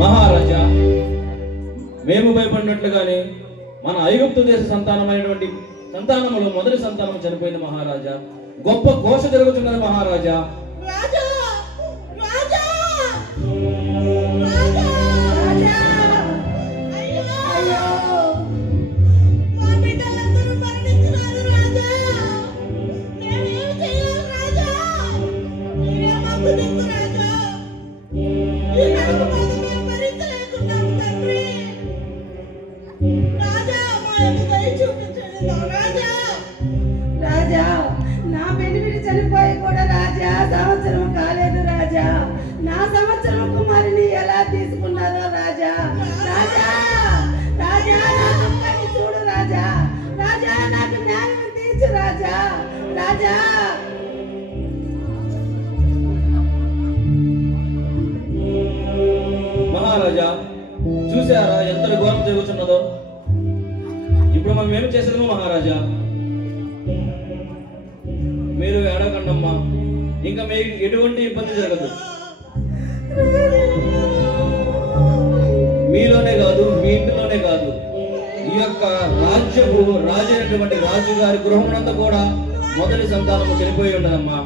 మహారాజా, మేము భయపడినట్లుగానే మన ఐగుప్తు దేశ సంతానములో మొదటి సంతానం చనిపోయింది మహారాజా. గొప్ప ఘోష జరుగుతున్నది మహారాజా. రాజా, నా పెళ్లి చనిపోయి కూడా రాజా సంవత్సరం కాలేదు రాజా. నా సంవత్సరం కుమారిని ఎలా తీసుకున్నారో రాజా. రాజా రాజా నా దుఃఖాన్ని చూడు రాజా. రాజా నాకు న్యాయం తీర్చు రాజా. రాజా మహారాజా, చూసారా ఎంత ఘోరం జరుగుతున్నదో. ఇప్పుడు మనం ఏమి చేసేదేమో మహారాజా. మీరు ఏడవకండమ్మా, ఇంకా మీకు ఎటువంటి ఇబ్బంది జరగదు. మీలోనే కాదు, మీ ఇంటిలోనే కాదు, ఈ యొక్క రాజ్యపు రాజు అయినటువంటి రాజు గారి గృహమునంతా కూడా మొదటి సంతానము చనిపోయి ఉండదమ్మా.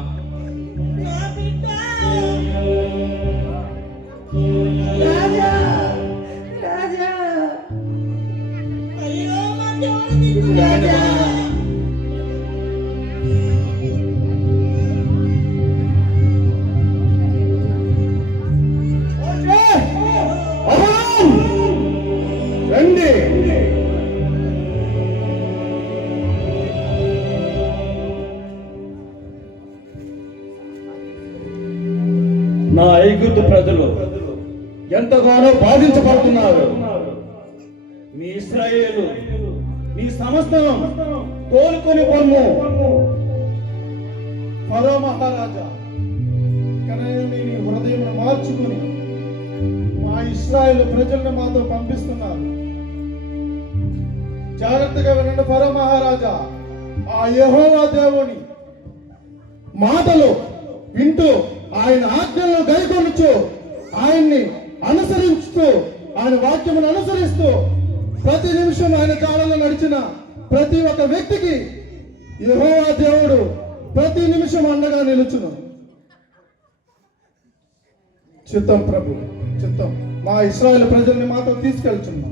రాజా రాజా రాజా నా ఐగుప్తు ప్రజలు ఎంతగానో బాధించబడుతున్నారు. మీ ఇశ్రాయేలు మీ సమస్తం కోలుకొని పొమ్ము. ఫరో మహారాజా, నీ హృదయం మార్చుకుని మా ఇశ్రాయేలు ప్రజలను మాతో పంపిస్తున్నారు. జాగ్రత్తగా వినండి ఫరో మహారాజా. ఆ యెహోవా దేవుని మాటలు వింటూ ఆయన ఆజ్ఞలను గైకొనుచు ఆయన్ని అనుసరించుతూ ఆయన వాక్యమును అనుసరిస్తూ ప్రతి నిమిషం ఆయన కాలంలో నడిచిన ప్రతి ఒక్క వ్యక్తికి యెహోవా దేవుడు ప్రతి నిమిషం అండగా నిలుచును. చిత్తం ప్రభు, చిత్తం. మా ఇశ్రాయేలు ప్రజల్ని మాతో తీసుకెళ్తున్నాం.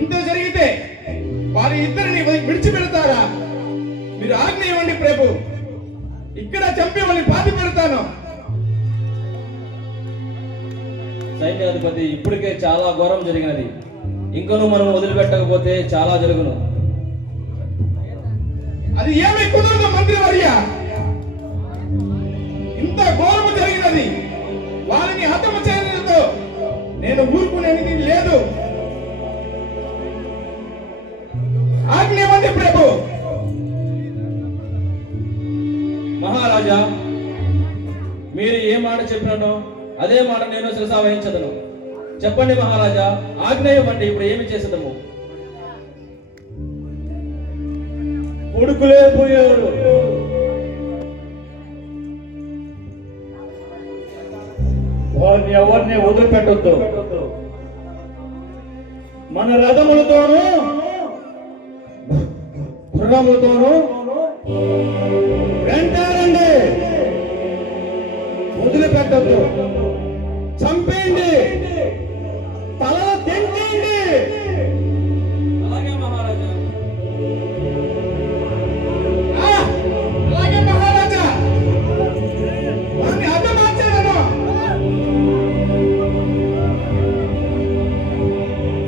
ఇంత జరిగితే వారి ఇద్దరిని విడిచిపెడతారా? మీరు ఆజ్ఞ ఇవ్వండి ప్రభు, ఇక్కడ చంపి వాళ్ళని పాతి పెడతాను. సైన్యాధిపతి, ఇప్పటికే చాలా ఘోరం జరిగినది. ఇంకనూ మనం వదిలిపెట్టకపోతే చాలా జరుగును. అది ఏమీ కుదరదు మంత్రివర్య. ఇంత ఘోరము జరిగినది, వారిని హతము చేయడంతో నేను ఊరుకునేది లేదు. ఆజ్ఞ ఇవ్వండి ప్రభు. మహారాజా, మీరు ఏ మాట చెప్పినానో అదే మాట నేను శిరసా వహించదను. చెప్పండి మహారాజా, ఆజ్ఞ ఇవ్వండి. ఇప్పుడు ఏమి చేసేదము? కొడుకులే పోయేవారు, వారిని ఎవరిని వదిలిపెట్టొద్దు. మన రథములతోనూ గుర్రములతోనూ